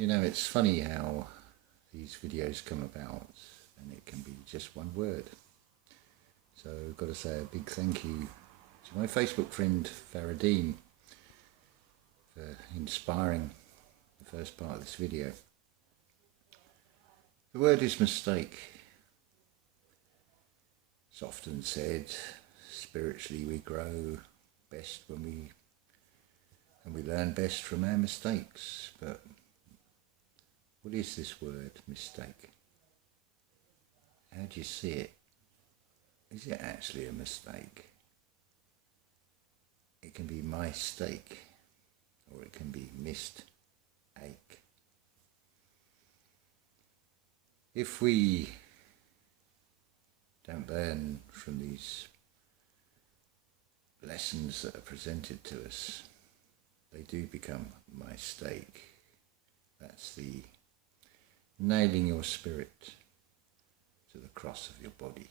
You know, it's funny how these videos come about, and it can be just one word. So I've got to say a big thank you to my Facebook friend Farrah Dean for inspiring the first part of this video. The word is mistake. It's often said, spiritually we grow best when we learn best from our mistakes. But what is this word, mistake? How do you see it? Is it actually a mistake? It can be my stake, or it can be missed ache. If we don't learn from these lessons that are presented to us, they do become my stake. That's the nailing your spirit to the cross of your body.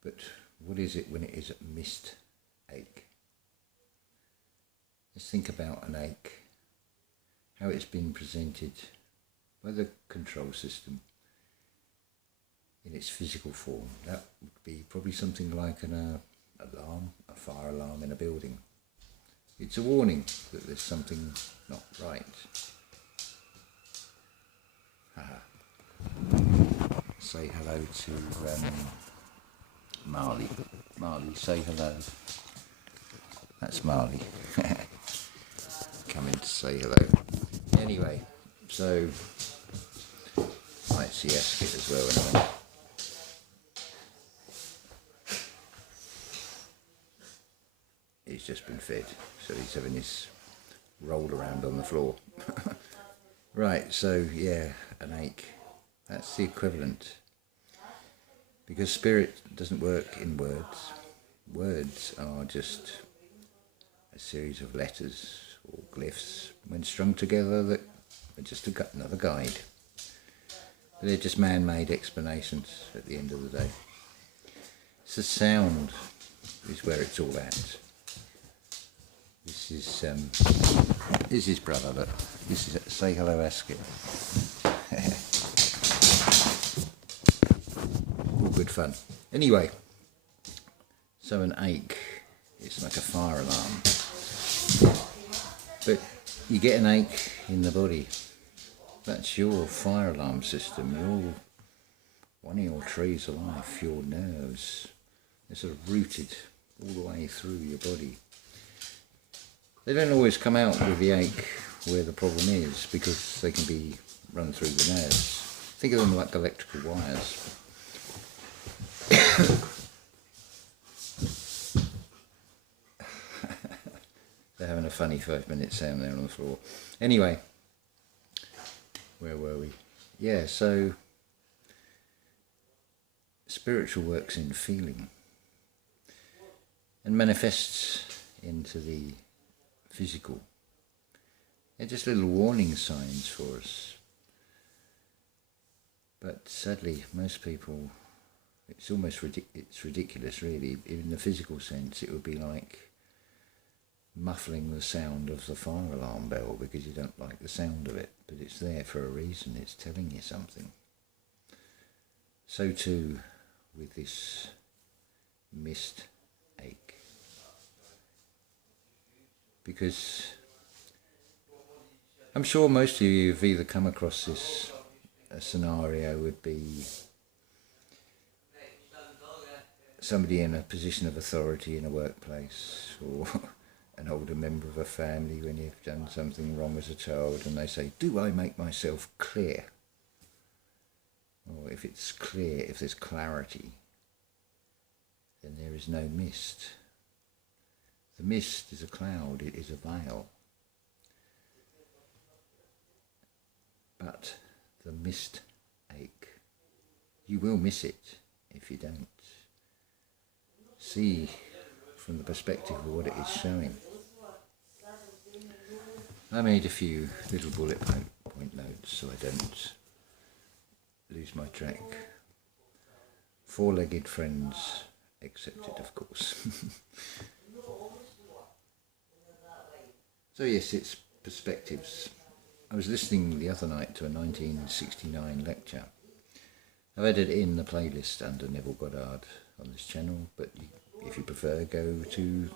But what is it when it is a missed ache? Let's think about an ache, how it's been presented by the control system in its physical form. That would be probably something like an alarm, a fire alarm in a building. It's a warning that there's something not right. Say hello to Marley. Marley, say hello. That's Marley. Come in to say hello. Anyway, so might see Esket as well in a minute. He's just been fed, so he's having his roll around on the floor. Right, so yeah, an ache. That's the equivalent. Because spirit doesn't work in words. Words are just a series of letters or glyphs, when strung together, that are just another guide. But they're just man-made explanations at the end of the day. It's the sound is where it's all at. This is his brother, look. This is say hello, Esket. All good fun. Anyway, so an ache, it's like a fire alarm. But you get an ache in the body. That's your fire alarm system, one of your trees of life, your nerves. They're sort of rooted all the way through your body. They don't always come out with the ache where the problem is, because they can be run through the nerves. Think of them like electrical wires. They're having a funny 5-minute sound there on the floor. Anyway, where were we? Yeah, so spiritual works in feeling and manifests into the physical. They're just little warning signs for us. But sadly, most people, it's almost it's ridiculous really. In the physical sense, it would be like muffling the sound of the fire alarm bell because you don't like the sound of it. But it's there for a reason. It's telling you something. So too with this missed ache. Because I'm sure most of you have either come across this scenario, would be somebody in a position of authority in a workplace, or an older member of a family when you've done something wrong as a child, and they say, do I make myself clear? Or if it's clear, if there's clarity, then there is no mist. The mist is a cloud, it is a veil. But the mist ache, you will miss it if you don't see from the perspective of what it is showing. I made a few little bullet point notes so I don't lose my track. Four-legged friends accepted, of course. So yes, it's perspectives. I was listening the other night to a 1969 lecture. I've added in the playlist under Neville Goddard on this channel, but if you prefer, go to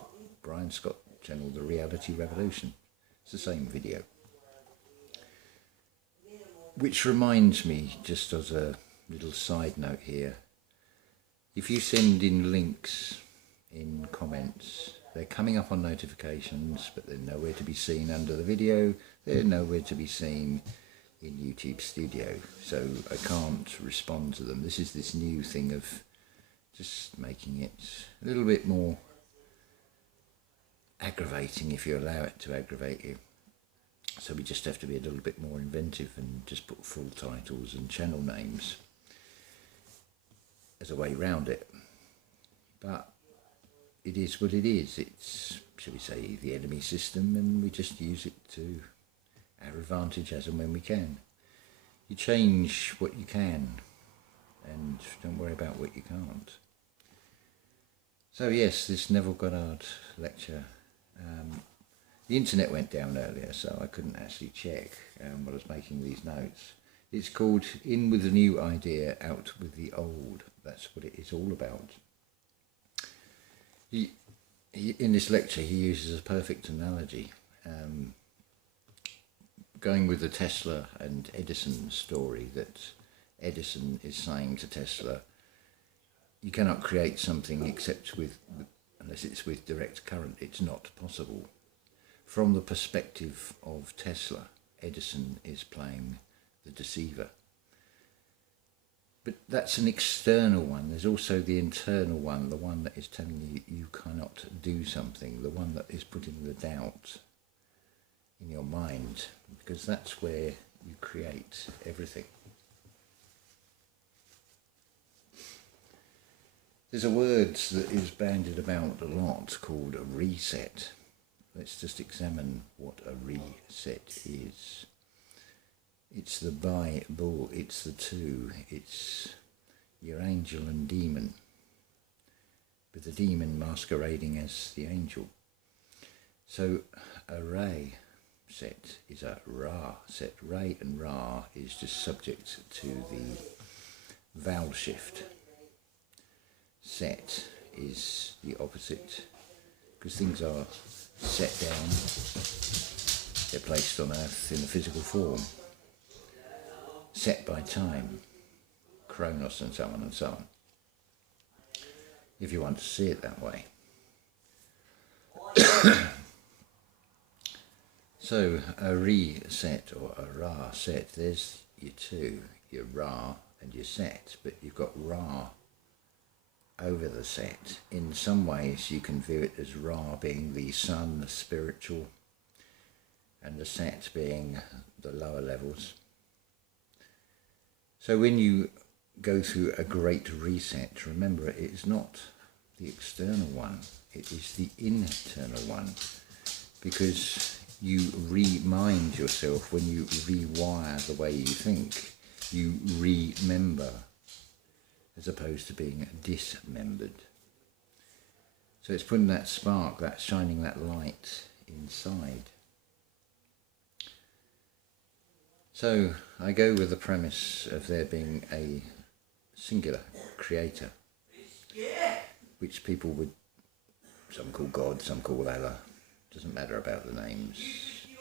Brian Scott's channel, The Reality Revolution. It's the same video. Which reminds me, just as a little side note here, if you send in links in comments, they're coming up on notifications, but they're nowhere to be seen under the video. They're nowhere to be seen in YouTube Studio, so I can't respond to them. This is this new thing of just making it a little bit more aggravating, if you allow it to aggravate you. So we just have to be a little bit more inventive and just put full titles and channel names as a way round it. But it is what it is. It's, shall we say, the enemy system, and we just use it to our advantage as and when we can. You change what you can and don't worry about what you can't. So yes, this Neville Goddard lecture, the internet went down earlier, so I couldn't actually check while I was making these notes. It's called In with the New Idea, Out with the Old. That's what it is all about. In this lecture, he uses a perfect analogy, going with the Tesla and Edison story, that Edison is saying to Tesla, you cannot create something unless it's with direct current. It's not possible. From the perspective of Tesla, Edison is playing the deceiver. But that's an external one. There's also the internal one, the one that is telling you you cannot do something, the one that is putting the doubt in your mind, because that's where you create everything. There's a word that is bandied about a lot called a reset. Let's just examine what a reset is. It's the Bible, it's the two, it's your angel and demon, with the demon masquerading as the angel. So a Re set is a Ra set. Re and Ra is just subject to the vowel shift. Set is the opposite, because things are set down, they're placed on earth in a physical form, set by time, chronos, and so on and so on, if you want to see it that way. So a reset or a Ra set, there's your two, your Ra and your set, but you've got Ra over the set. In some ways you can view it as Ra being the sun, the spiritual, and the set being the lower levels. So when you go through a great reset, remember, it is not the external one, it is the internal one, because you remind yourself. When you rewire the way you think, you remember, as opposed to being dismembered. So it's putting that spark, that shining that light inside. So I go with the premise of there being a singular creator, which people would, some call God, some call Allah, doesn't matter about the names.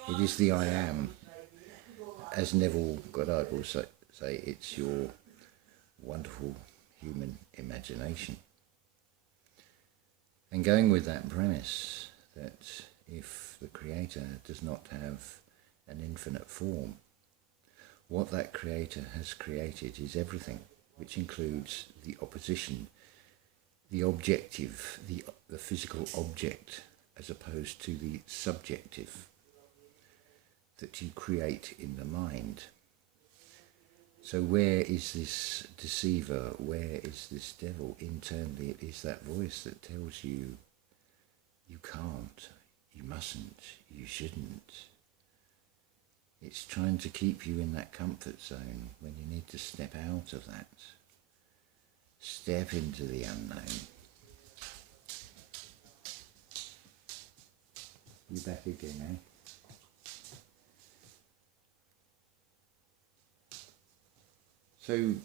It is the I am. As Neville Goddard will say, it's your wonderful human imagination. And going with that premise, that if the creator does not have an infinite form, what that creator has created is everything, which includes the opposition, the objective, the physical object, as opposed to the subjective that you create in the mind. So where is this deceiver? Where is this devil? Internally, it is that voice that tells you, you can't, you mustn't, you shouldn't. It's trying to keep you in that comfort zone when you need to step out of that. Step into the unknown. You back again, eh? So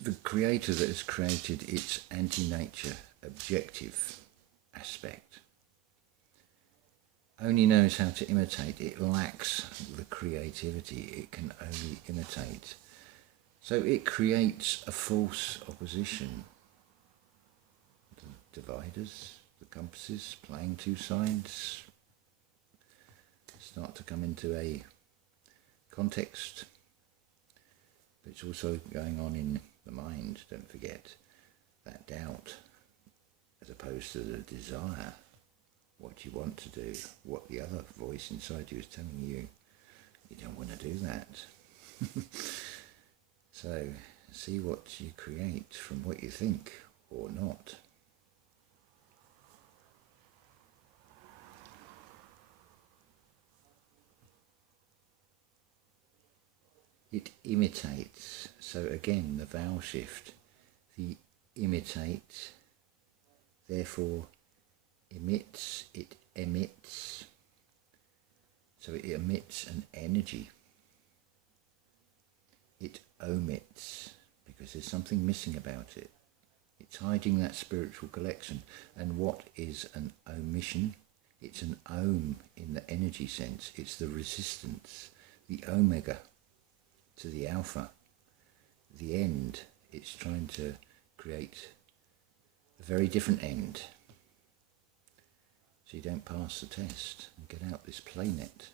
the creator that has created its anti-nature objective aspect only knows how to imitate. It lacks the creativity. It can only imitate. So it creates a false opposition. The dividers, the compasses, playing two sides, start to come into a context. But it's also going on in the mind, don't forget, that doubt, as opposed to the desire, what you want to do, what the other voice inside you is telling you, you don't want to do that. So, see what you create from what you think or not. It imitates. So again, the vowel shift. The imitate, therefore emits, it emits. So it emits an energy. It omits, because there's something missing about it. It's hiding that spiritual collection. And what is an omission? It's an ohm in the energy sense. It's the resistance, the omega to the alpha, the end. It's trying to create a very different end, so you don't pass the test and get out this playnet.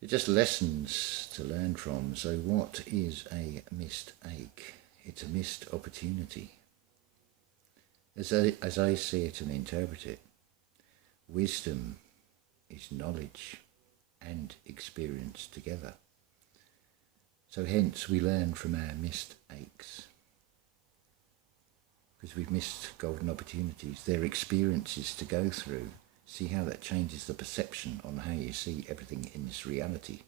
They're just lessons to learn from. So what is a missed ache? It's a missed opportunity. As I see it and interpret it, wisdom is knowledge and experience together. So hence we learn from our missed aches, because we've missed golden opportunities. They're experiences to go through. See how that changes the perception on how you see everything in this reality.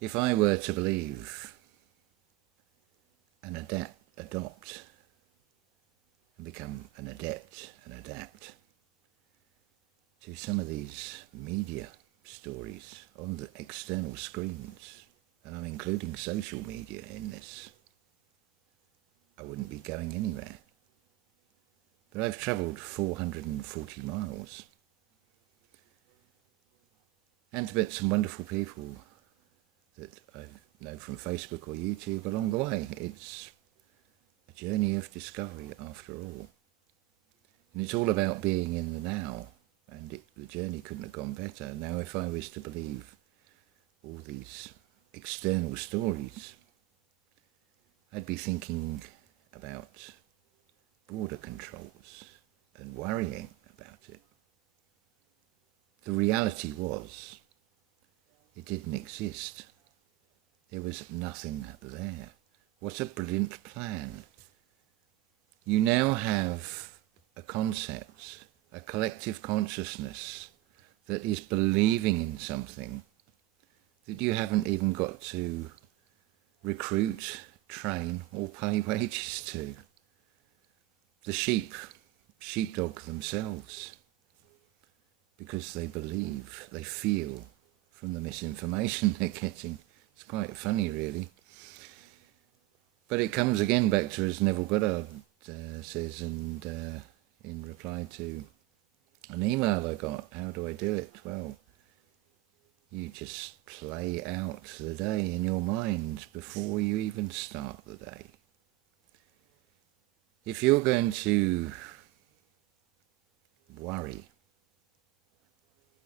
If I were to believe and adopt and become an adept and adapt to some of these media stories on the external screens, and I'm including social media in this, I wouldn't be going anywhere. But I've travelled 440 miles and met some wonderful people that I know from Facebook or YouTube along the way. It's a journey of discovery after all. And it's all about being in the now, and the journey couldn't have gone better. Now, if I was to believe all these external stories, I'd be thinking about border controls and worrying about it. The reality was, it didn't exist. There was nothing there. What a brilliant plan. You now have a concept, a collective consciousness that is believing in something that you haven't even got to recruit, train or pay wages to. The sheepdog themselves, because they believe, they feel from the misinformation they're getting. It's quite funny, really. But it comes again back to, as Neville Goddard says, and in reply to an email I got, how do I do it? Well, you just play out the day in your mind before you even start the day. If you're going to worry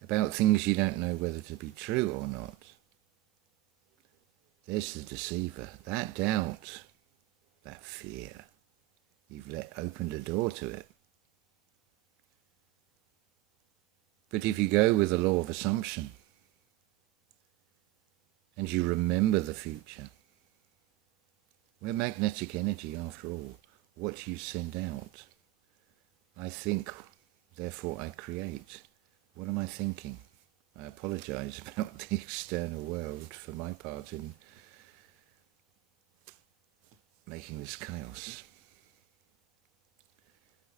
about things you don't know whether to be true or not, there's the deceiver. That doubt, that fear, you've opened a door to it. But if you go with the law of assumption and you remember the future, we're magnetic energy after all. What you send out, I think, therefore I create. What am I thinking? I apologise about the external world for my part in making this chaos.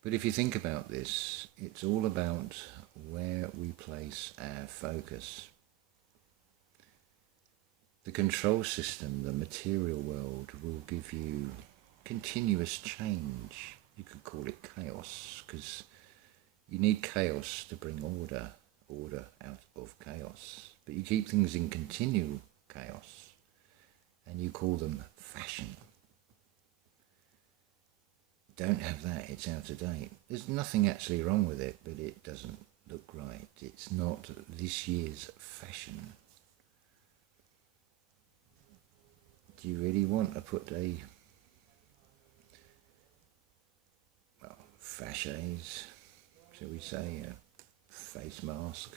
But if you think about this, it's all about where we place our focus. The control system, the material world, will give you continuous change. You could call it chaos, because you need chaos to bring order out of chaos. But you keep things in continual chaos, and you call them fashion. Don't have that, it's out of date. There's nothing actually wrong with it, but it doesn't look right. It's not this year's fashion. Do you really want to put fasces, shall we say, a face mask,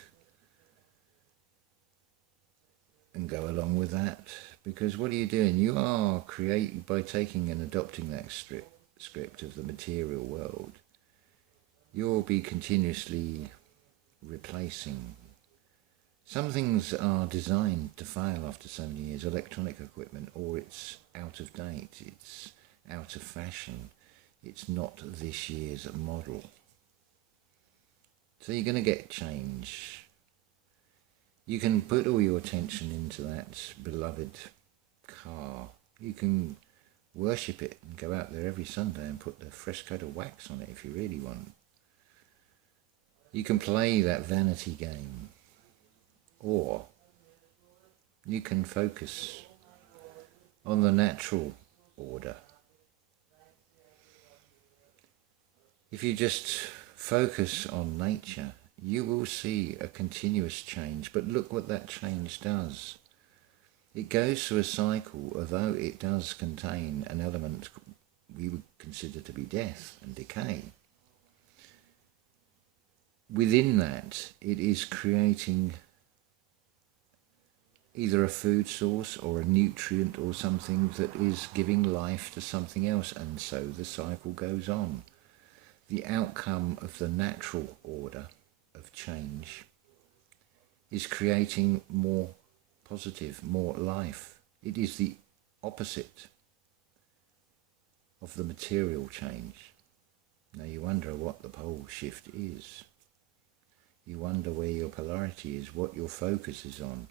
and go along with that? Because what are you doing? You are by taking and adopting that script of the material world, you'll be continuously replacing. Some things are designed to fail after so many years, electronic equipment, or it's out of date, it's out of fashion, it's not this year's model. So you're going to get change. You can put all your attention into that beloved car. You can worship it and go out there every Sunday and put the fresh coat of wax on it if you really want. You can play that vanity game, or you can focus on the natural order. If you just focus on nature, you will see a continuous change. But look what that change does. It goes through a cycle, although it does contain an element we would consider to be death and decay. Within that, it is creating either a food source or a nutrient or something that is giving life to something else, and so the cycle goes on. The outcome of the natural order of change is creating more positive, more life. It is the opposite of the material change. Now you wonder what the pole shift is. You wonder where your polarity is, what your focus is on.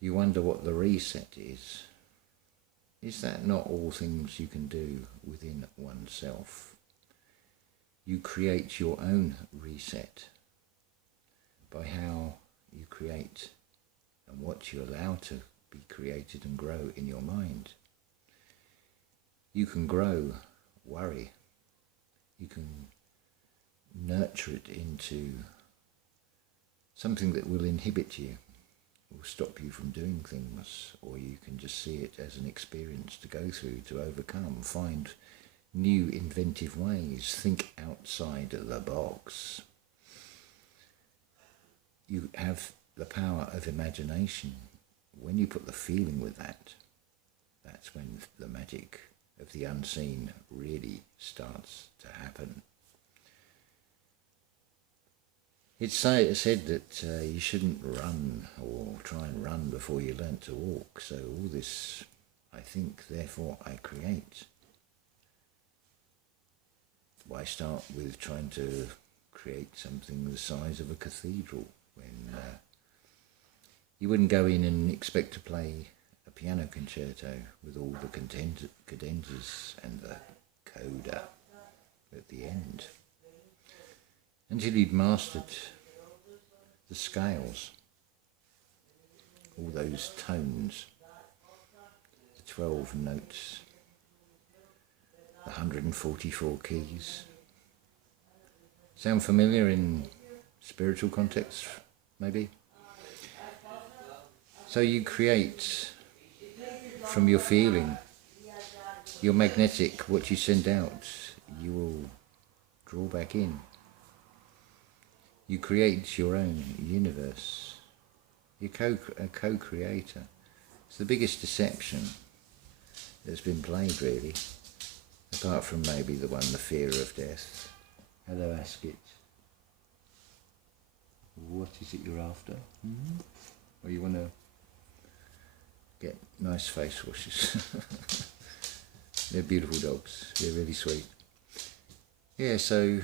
You wonder what the reset is. Is that not all things you can do within oneself? You create your own reset by how you create and what you allow to be created and grow in your mind. You can grow worry. You can nurture it into something that will inhibit you, will stop you from doing things, or you can just see it as an experience to go through, to overcome, find new inventive ways, think outside the box. You have the power of imagination. When you put the feeling with that, that's when the magic of the unseen really starts to happen. It's said that you shouldn't run or try and run before you learn to walk. So all this, I think, therefore I create. Why start with trying to create something the size of a cathedral when you wouldn't go in and expect to play a piano concerto with all the cadenzas and the coda at the end, until you'd mastered the scales, all those tones, the 12 notes, the 144 keys. Sound familiar in spiritual contexts, maybe? So you create from your feeling, your magnetic, what you send out, you will draw back in. You create your own universe. You're a co-creator. It's the biggest deception that's been played, really, apart from maybe the fear of death. Hello, Askit. What is it you're after? Mm-hmm. Or you want to get nice face washes? They're beautiful dogs. They're really sweet. Yeah, so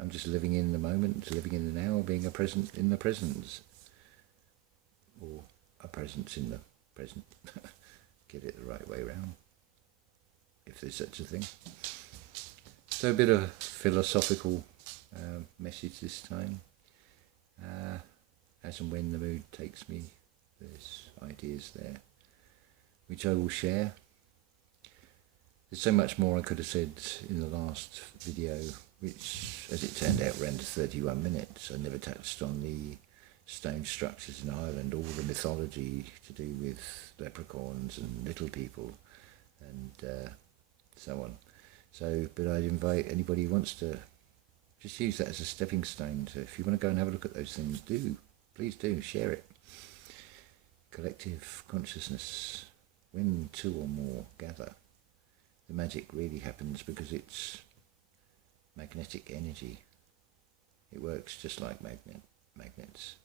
I'm just living in the moment, living in the now, being a present in the present. or a presence in the present. Get it the right way round, if there's such a thing. So a bit of philosophical message this time. As and when the mood takes me, there's ideas there, which I will share. There's so much more I could have said in the last video, which, as it turned out, ran to 31 minutes. I never touched on the stone structures in Ireland, all the mythology to do with leprechauns and little people, and so on. So, but I'd invite anybody who wants to just use that as a stepping stone. So if you want to go and have a look at those things, please do, share it. Collective consciousness, when two or more gather, the magic really happens because it's magnetic energy. It works just like magnets.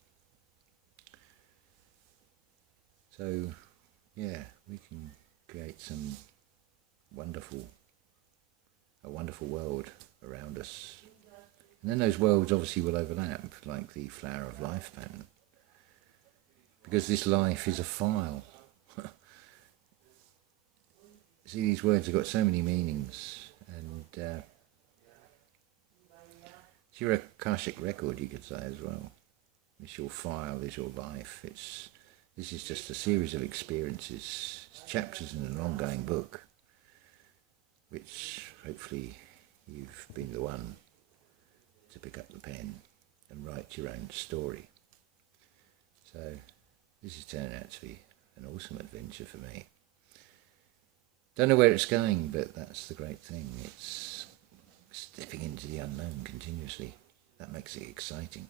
So, yeah, we can create a wonderful world around us. And then those worlds obviously will overlap, like the flower of life pattern. Because this life is a file. See, these words have got so many meanings, and it's your Akashic record, you could say, as well. It's your file, it's your life. This is just a series of experiences. It's chapters in an ongoing book, which hopefully you've been the one to pick up the pen and write your own story. So this is turning out to be an awesome adventure for me. Don't know where it's going, but that's the great thing. It's stepping into the unknown continuously. That makes it exciting.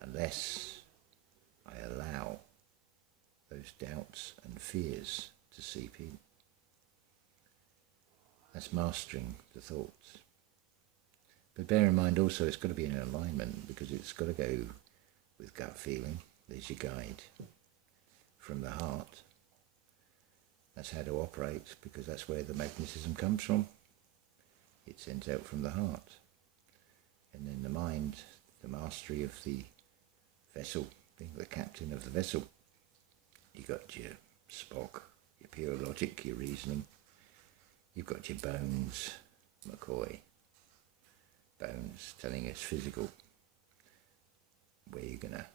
Unless I allow those doubts and fears to seep in. That's mastering the thoughts. But bear in mind also it's got to be in alignment, because it's got to go with gut feeling. There's your guide. From the heart. That's how to operate, because that's where the magnetism comes from. It sends out from the heart. And then the mind, the mastery of the vessel, being the captain of the vessel. You got your Spock, your pure logic, your reasoning. You've got your bones, McCoy. Bones telling us physical, where you're going to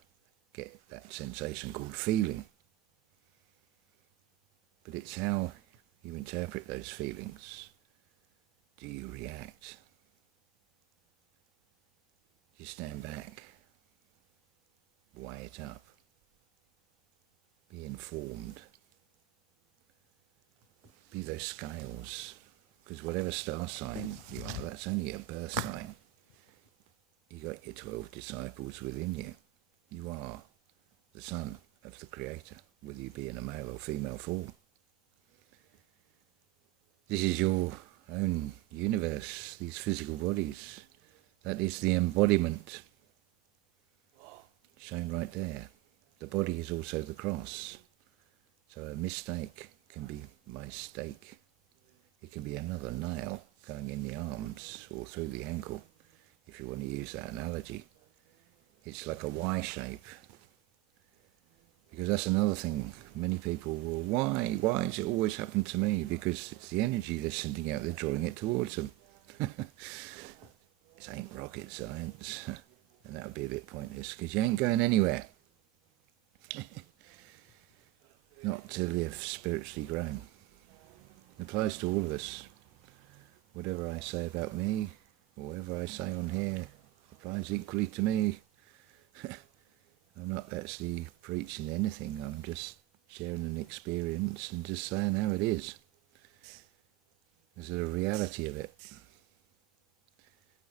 get that sensation called feeling. But it's how you interpret those feelings. Do you react? Do you stand back? Weigh it up. Be informed. Be those scales. Because whatever star sign you are, that's only a birth sign. You got your 12 disciples within you. You are the son of the Creator, whether you be in a male or female form. This is your own universe, these physical bodies. That is the embodiment shown right there. The body is also the cross. So a mistake can be my stake. It can be another nail going in the arms or through the ankle, if you want to use that analogy. It's like a Y shape. Because that's another thing. Many people will, why does it always happen to me? Because it's the energy they're sending out, they're drawing it towards them. It ain't rocket science. And that would be a bit pointless, because you ain't going anywhere. Not till you've spiritually grown. It applies to all of us. Whatever I say about me, or whatever I say on here, applies equally to me. I'm not actually preaching anything, I'm just sharing an experience and just saying how it is. There's a reality of it.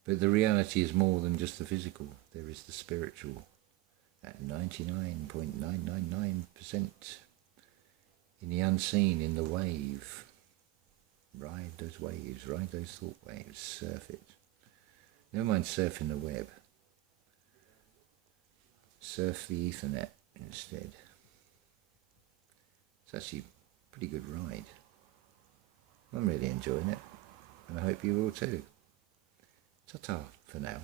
But the reality is more than just the physical. There is the spiritual at 99.999% in the unseen, in the wave. Ride those waves, ride those thought waves, surf it. Never mind surfing the web. Surf the Ethernet instead. It's actually a pretty good ride. I'm really enjoying it, and I hope you will too. Ta-ta for now.